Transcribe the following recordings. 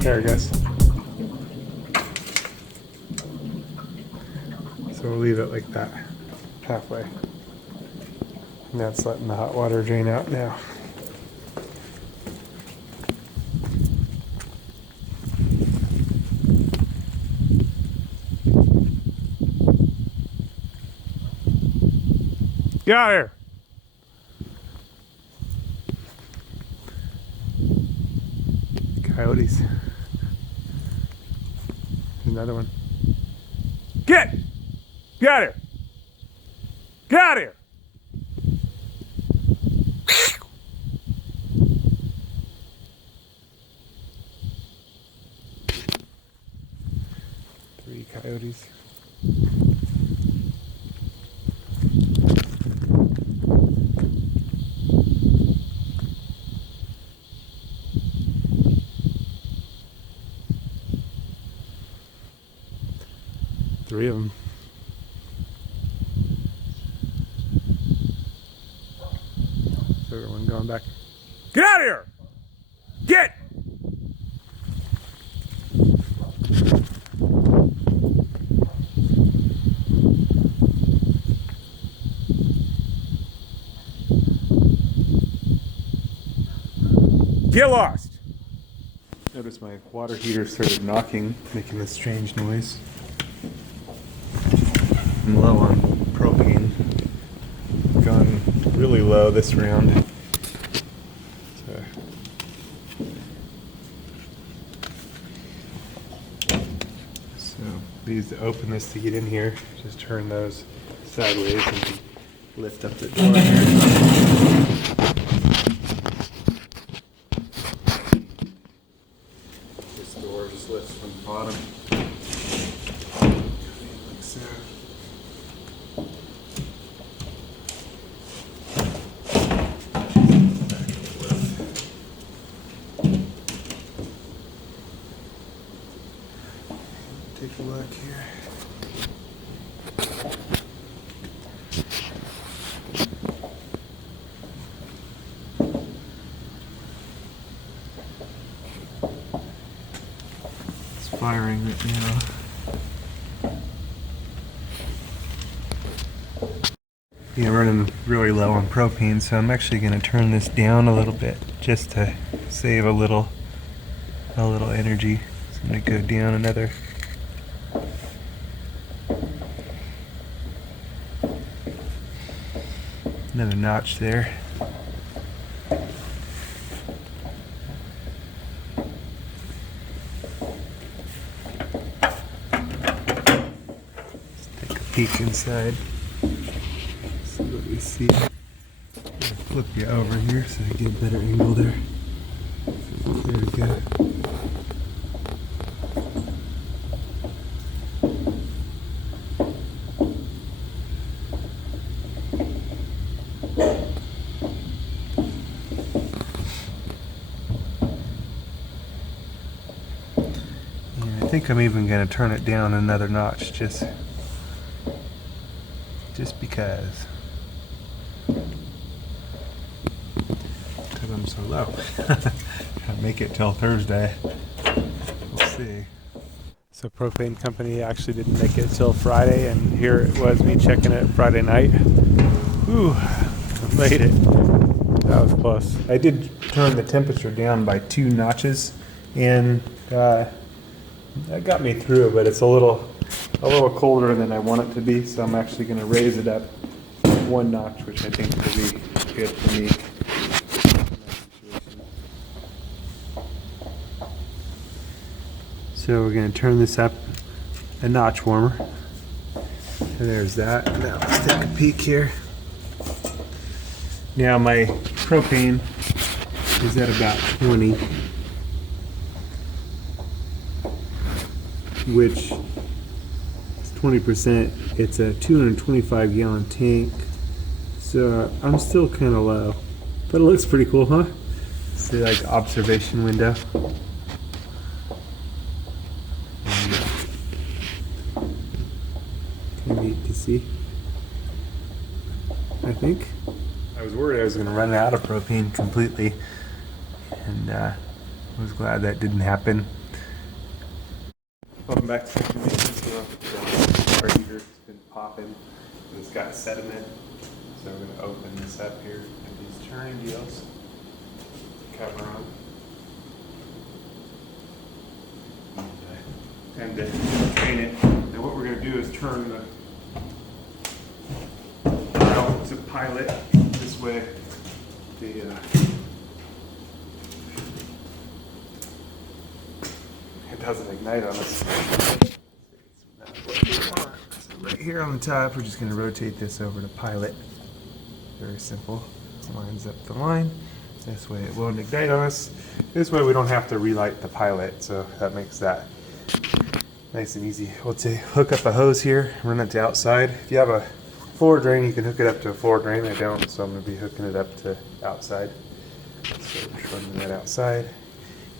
There it goes. So we'll leave it like that, halfway. And that's letting the hot water drain out now. Get out of here! Coyotes. There's another one. Get! Get out of here! Get out of here! Three coyotes. Three of them. Everyone going back. Get out of here! Get! Get lost! Notice my water heater started knocking, making this strange noise. I'm low on propane. Gone really low this round. So these to open this to get in here, just turn those sideways and lift up the door here. This door just lifts from the bottom. Like so. Take a look here. It's firing right now. Yeah, I'm running really low on propane, so I'm actually going to turn this down a little bit just to save a little energy. So I'm going to go down another notch there. Let's take a peek inside. See what we see. Flip you over here so I get a better angle there. There we go. I think I'm even going to turn it down another notch just because I'm so low. Can't make it till Thursday. We'll see. So propane company actually didn't make it till Friday, and here it was me checking it Friday night. Ooh, I made it. That was close. I did turn the temperature down by 2 notches, and that got me through, but it's a little colder than I want it to be, so I'm actually going to raise it up 1 notch, which I think will be good for me. So we're going to turn this up a notch warmer. And there's that. Now let's take a peek here. Now my propane is at about 20. Which is 20%. It's a 225 gallon tank, so I'm still kind of low, but it looks pretty cool, huh? See, like observation window. Kind of neat to see. I think I was worried I was going to run out of propane completely, and was glad that didn't happen. Welcome back to the maintenance. Our heater's been popping. It's got sediment. So we're going to open this up here and these turning deals. Cover them. And to drain it. And what we're going to do is turn the valve to pilot this way. It doesn't ignite on us. So right here on the top, we're just going to rotate this over to pilot. Very simple. Lines up the line. This way it won't ignite on us. This way we don't have to relight the pilot, so that makes that nice and easy. We'll hook up a hose here, run it to outside. If you have a floor drain, you can hook it up to a floor drain. I don't, so I'm going to be hooking it up to outside. So just running that outside,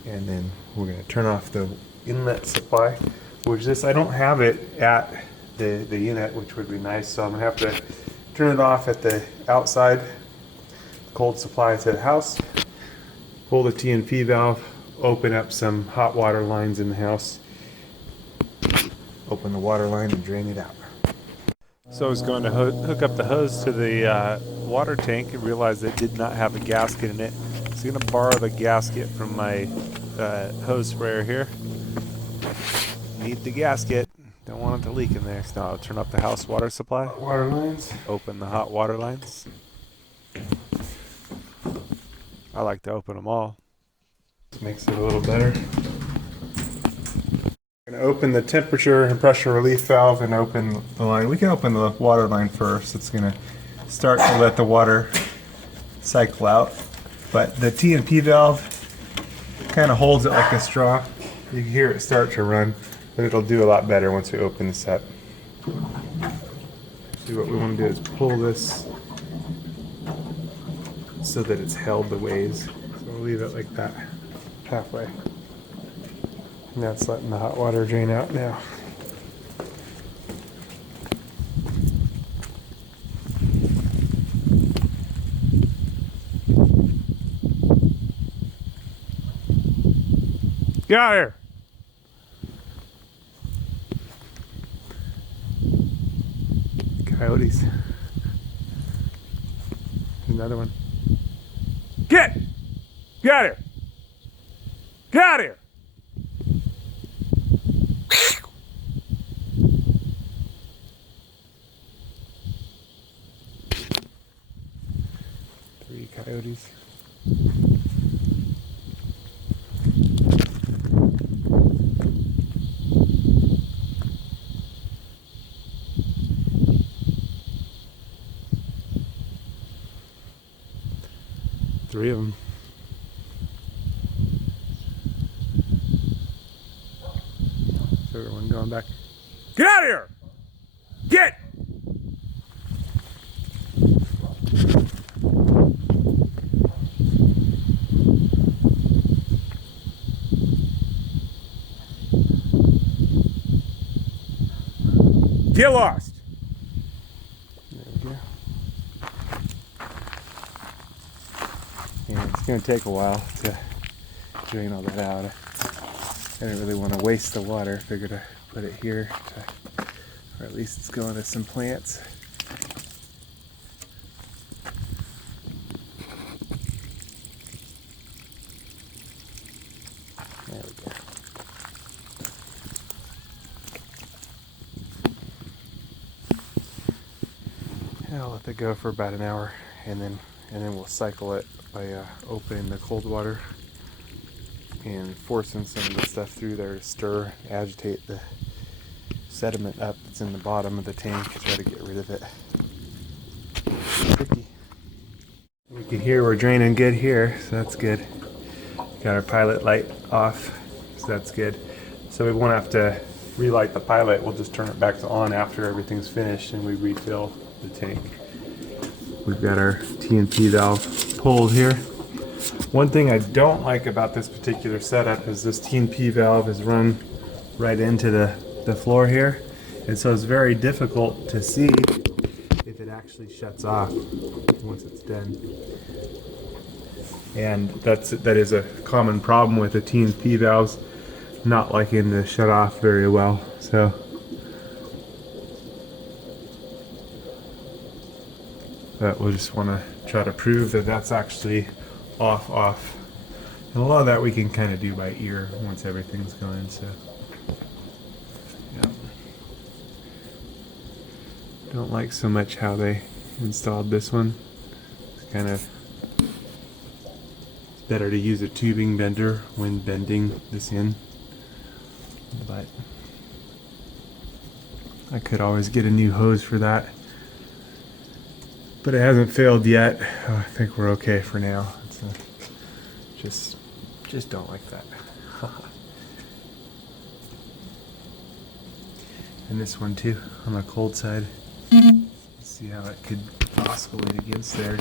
and then we're going to turn off the inlet supply, which I don't have it at the unit, which would be nice. So I'm going to have to turn it off at the outside, cold supply to the house, pull the T&P valve, open up some hot water lines in the house, open the water line and drain it out. So I was going to hook up the hose to the water tank and realized it did not have a gasket in it. So I'm going to borrow the gasket from my hose sprayer here. Need the gasket. Don't want it to leak in there. So now I'll turn up the house water supply. Water lines. Open the hot water lines. I like to open them all. Makes it a little better. I'm going to open the temperature and pressure relief valve and open the line. We can open the water line first. It's going to start to let the water cycle out. But the T&P valve kind of holds it like a straw. You can hear it start to run, but it'll do a lot better once we open this up. So what we want to do is pull this so that it's held the ways. So we'll leave it like that, halfway. And that's letting the hot water drain out now. Get out of here! Coyotes. There's another one. Get out of here! Get out of here! Three coyotes. Three of them. So everyone going back. Get out of here! Get! Get lost! There we go. And it's going to take a while to drain all that out. I didn't really want to waste the water. Figured I'd put it here, or at least it's going to some plants. There we go. I'll let that go for about an hour, and then we'll cycle it by opening the cold water and forcing some of the stuff through there to stir, agitate the sediment up that's in the bottom of the tank, try to get rid of it. Tricky. You can hear we're draining good here, so that's good. Got our pilot light off, so that's good. So we won't have to relight the pilot, we'll just turn it back to on after everything's finished and we refill the tank. We've got our T&P valve pulled here. One thing I don't like about this particular setup is this T&P valve is run right into the floor here, and so it's very difficult to see if it actually shuts off once it's done. And that is a common problem with the T&P valves not liking to shut off very well. So but we'll just want to try to prove that that's actually off. And a lot of that we can kind of do by ear once everything's going. So yeah. Don't like so much how they installed this one. It's kind of better to use a tubing bender when bending this in, but I could always get a new hose for that, but it hasn't failed yet. I think we're okay for now. It's just don't like that. And this one too on the cold side. See how it could oscillate against there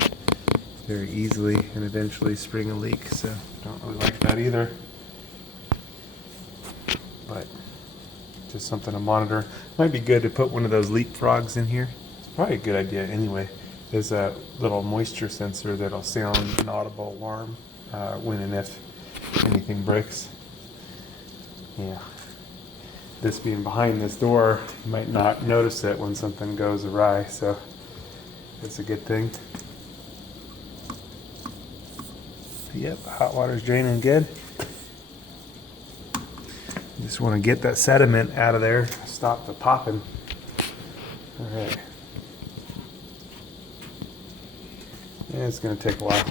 very easily and eventually spring a leak, so don't really like that either. But just something to monitor. Might be good to put one of those leapfrogs in here. It's probably a good idea anyway. There's a little moisture sensor that'll sound an audible alarm when and if anything breaks. Yeah. This being behind this door, you might not notice it when something goes awry, so it's a good thing. Yep, hot water's draining good. You just want to get that sediment out of there, stop the popping. Alright. Yeah, it's going to take a while.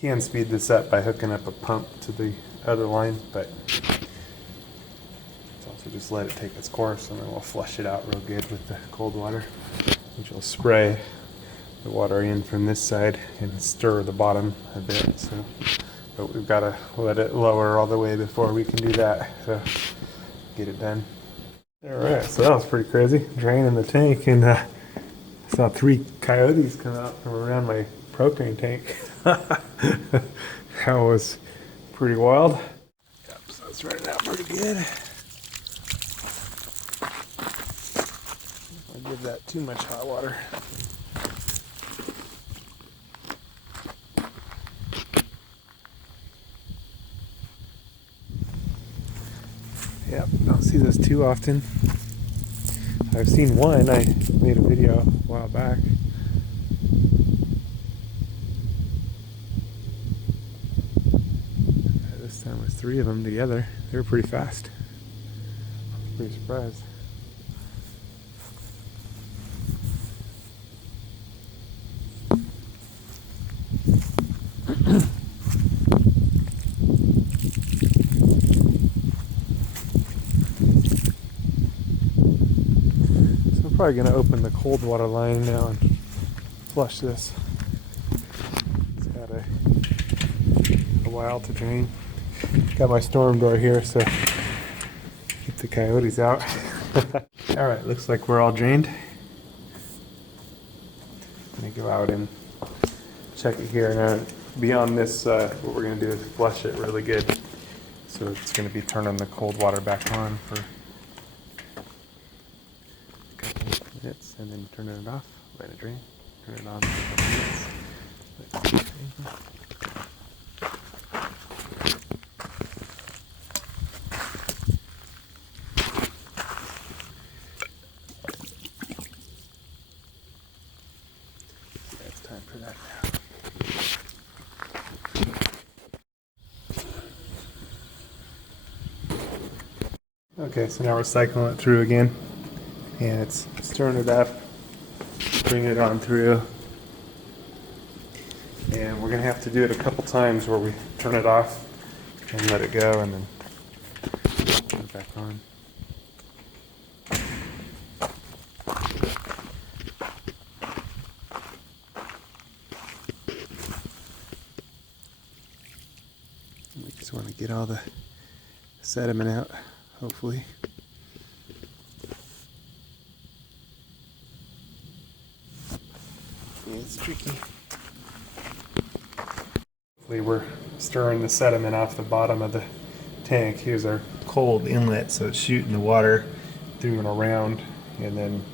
You can speed this up by hooking up a pump to the other line, but also just let it take its course and then we'll flush it out real good with the cold water, which will spray the water in from this side and stir the bottom a bit. So, but we've got to let it lower all the way before we can do that. So get it done. All right, so that was pretty crazy. Draining the tank, and I saw 3 coyotes come out from around my propane tank. That was pretty wild. Yep, so it's running out pretty good. I give that too much hot water. Yep, don't see those too often. I've seen one. I made a video a while back. This time was 3 of them together. They were pretty fast. I was pretty surprised. Probably going to open the cold water line now and flush this. It's got a while to drain. Got my storm door here, so keep the coyotes out. Alright, looks like we're all drained. I'm going to go out and check it here. Now, beyond this, what we're going to do is flush it really good. So it's going to be turning the cold water back on for minutes and then turning it off, let it drain, turn it on for a couple minutes. Yeah, it's time for that now. Okay, so now we're cycling it through again. And it's stirring it up, bringing it on through. And we're going to have to do it a couple times where we turn it off and let it go and then turn it back on. We just want to get all the sediment out, hopefully. It's tricky. Hopefully we're stirring the sediment off the bottom of the tank. Here's our cold inlet, so it's shooting the water through and around, and then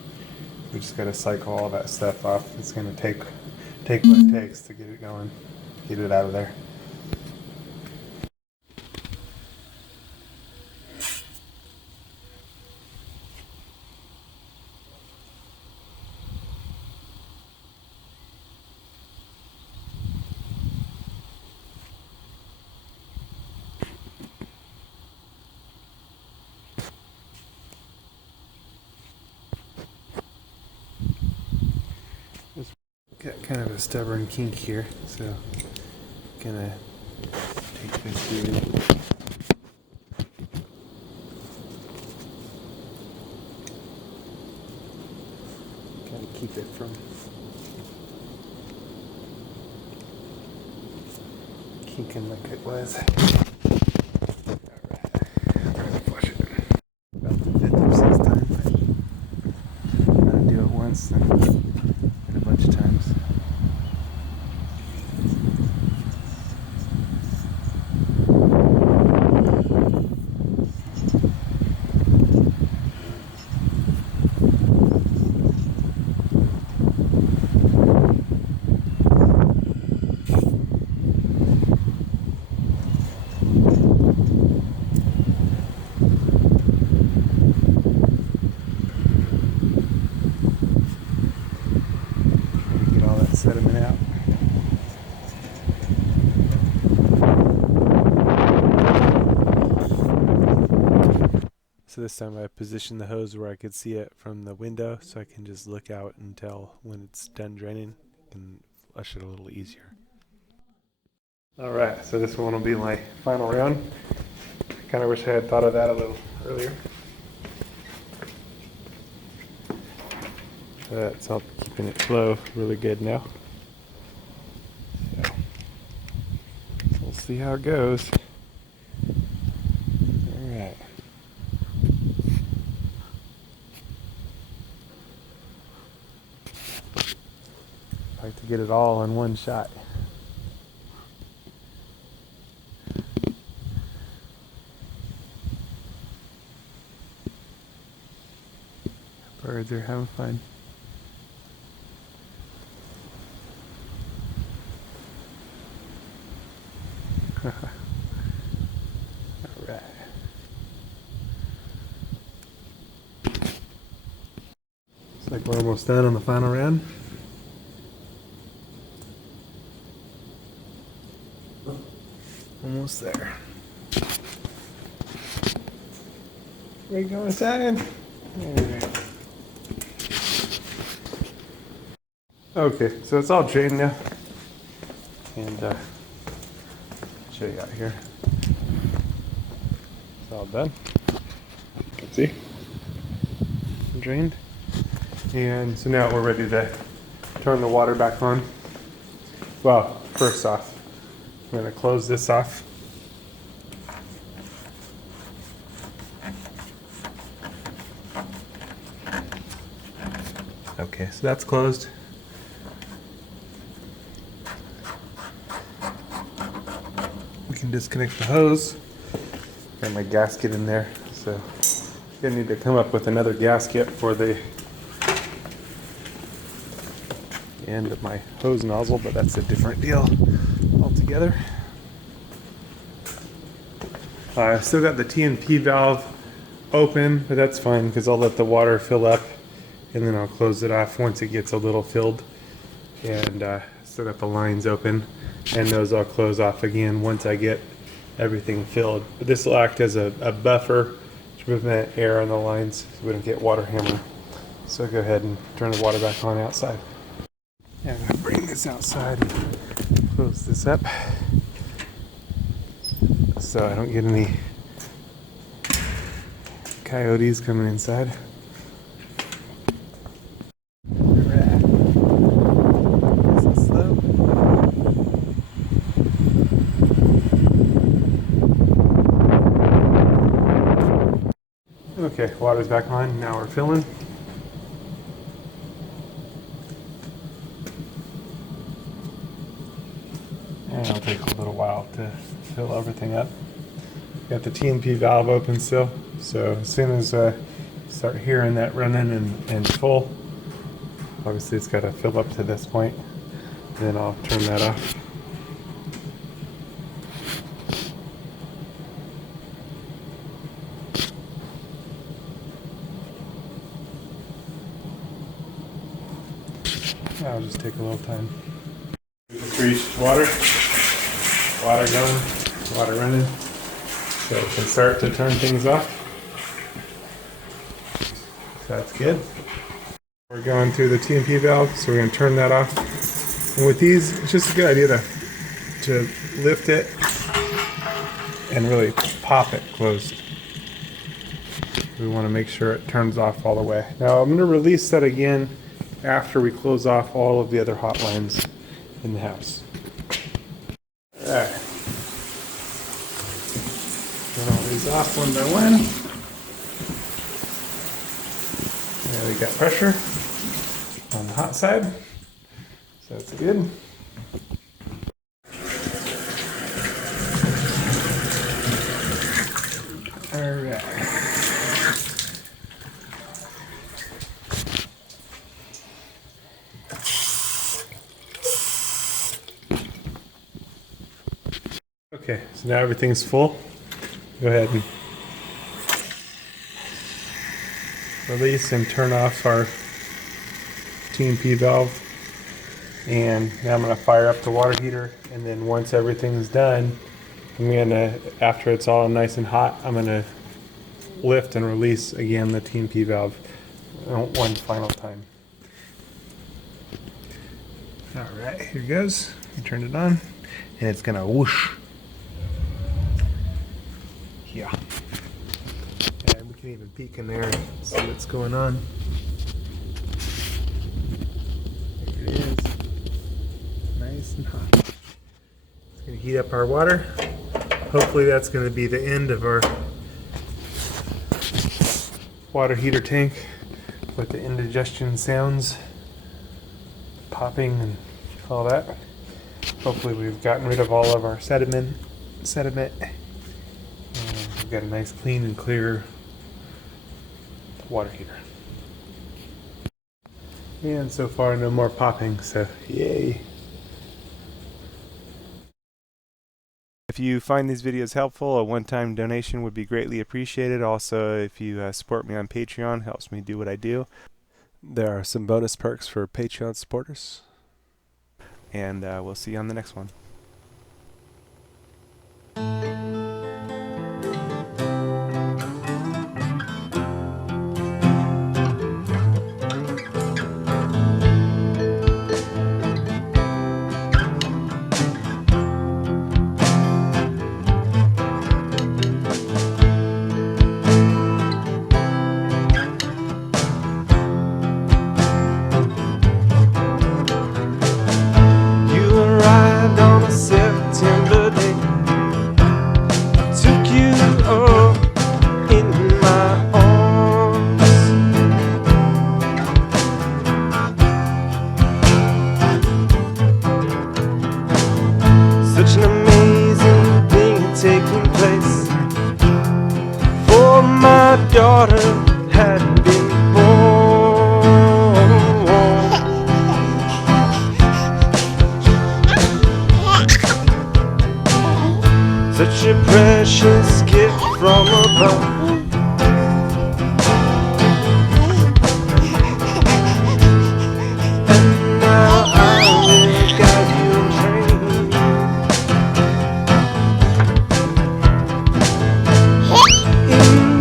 we just got to cycle all that stuff off. It's going to take what it takes to get it going. get it out of there. Got kind of a stubborn kink here, so gonna take this through. Gotta keep it from kinking like it was. Alright, try to flush it. About the 5th or 6th time. I'm gonna do it once, then a bunch of times. Sediment out. So this time I positioned the hose where I could see it from the window, so I can just look out and tell when it's done draining and flush it a little easier. Alright, so this one will be my final round. I kind of wish I had thought of that a little earlier. That's helped keeping it flow really good now. So we'll see how it goes. Alright. I like to get it all in one shot. Birds are having fun. Alright. Looks like we're almost done on the final round. Almost there. Where you going, Simon? Alright. Okay, so it's all drained now. And show you out here. It's all done. You can see. Drained. And so now we're ready to turn the water back on. Well, first off, I'm going to close this off. Okay, so that's closed. We can disconnect the hose. Got my gasket in there, so gonna need to come up with another gasket for the end of my hose nozzle, but that's a different deal altogether. I still got the T&P valve open, but that's fine because I'll let the water fill up and then I'll close it off once it gets a little filled. And still got the lines open, and those I'll close off again once I get everything filled. But this will act as a buffer to prevent air on the lines so we don't get water hammer. So I'll go ahead and turn the water back on outside. Yeah, I'm gonna bring this outside and close this up so I don't get any coyotes coming inside. Alright. Nice and slow. Okay, water's back on. Now we're filling. And it'll take a little while to fill everything up. Got the T&P valve open still, so as soon as I start hearing that running and full, obviously it's got to fill up to this point, then I'll turn that off. That'll just take a little time. Just reached water going, water running, so it can start to turn things off. So that's good. We're going through the T&P valve, so we're going to turn that off. And with these, it's just a good idea to lift it and really pop it closed. We want to make sure it turns off all the way. Now I'm going to release that again after we close off all of the other hot lines in the house. Alright. Turn all these off one by one. There we got pressure on the hot side, so that's good. Alright. Okay, so now everything's full. Go ahead and release and turn off our T&P valve. And now I'm going to fire up the water heater, and then once everything's done, I'm going to, after it's all nice and hot, I'm going to lift and release again the T&P valve one final time. Alright, here it goes. You turn it on, and it's going to whoosh. Yeah. And we can even peek in there and see what's going on. There it is. Nice and hot. It's going to heat up our water. Hopefully that's going to be the end of our water heater tank with the indigestion sounds, popping and all that. Hopefully we've gotten rid of all of our sediment. We've got a nice clean and clear water heater. And so far no more popping, so yay. If you find these videos helpful, a one-time donation would be greatly appreciated. Also, if you support me on Patreon, helps me do what I do. There are some bonus perks for Patreon supporters. And we'll see you on the next one. Such an amazing thing had taken place, for my daughter had been born. Such a precious gift from above. And now I will guide you and train in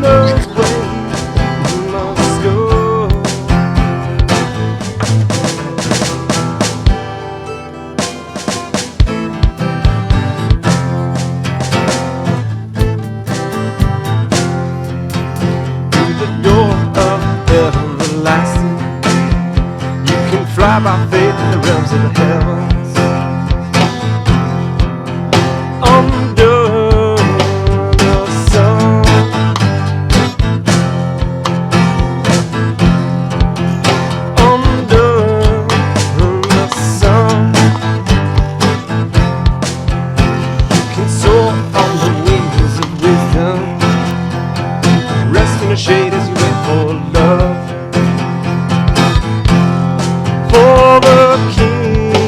the way you must go. Through the door of everlasting, you can fly by faith in the realms of the heavens. Under the sun, under the sun, you can soar on the wings of wisdom. Rest in the shade as you wait for love, for the King.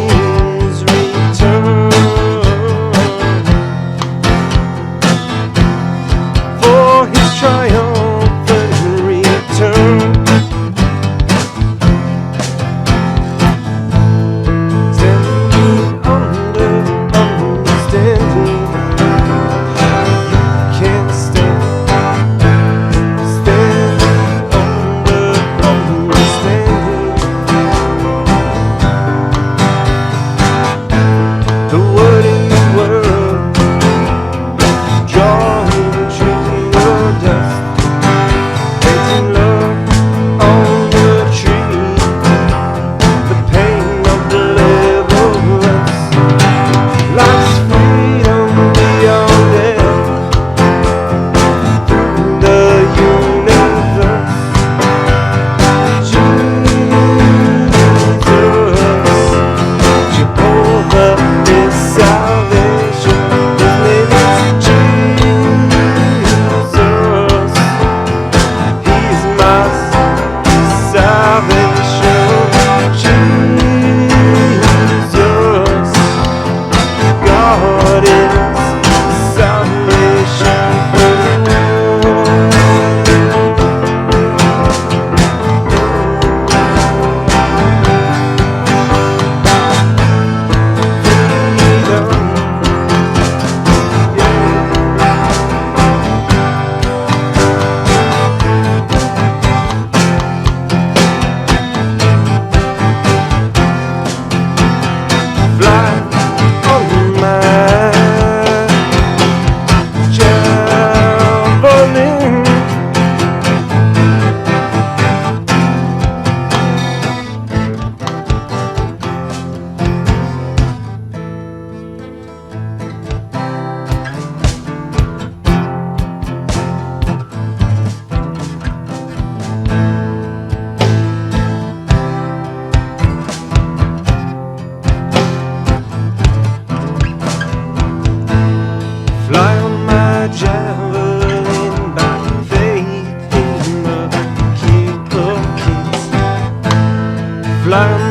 flying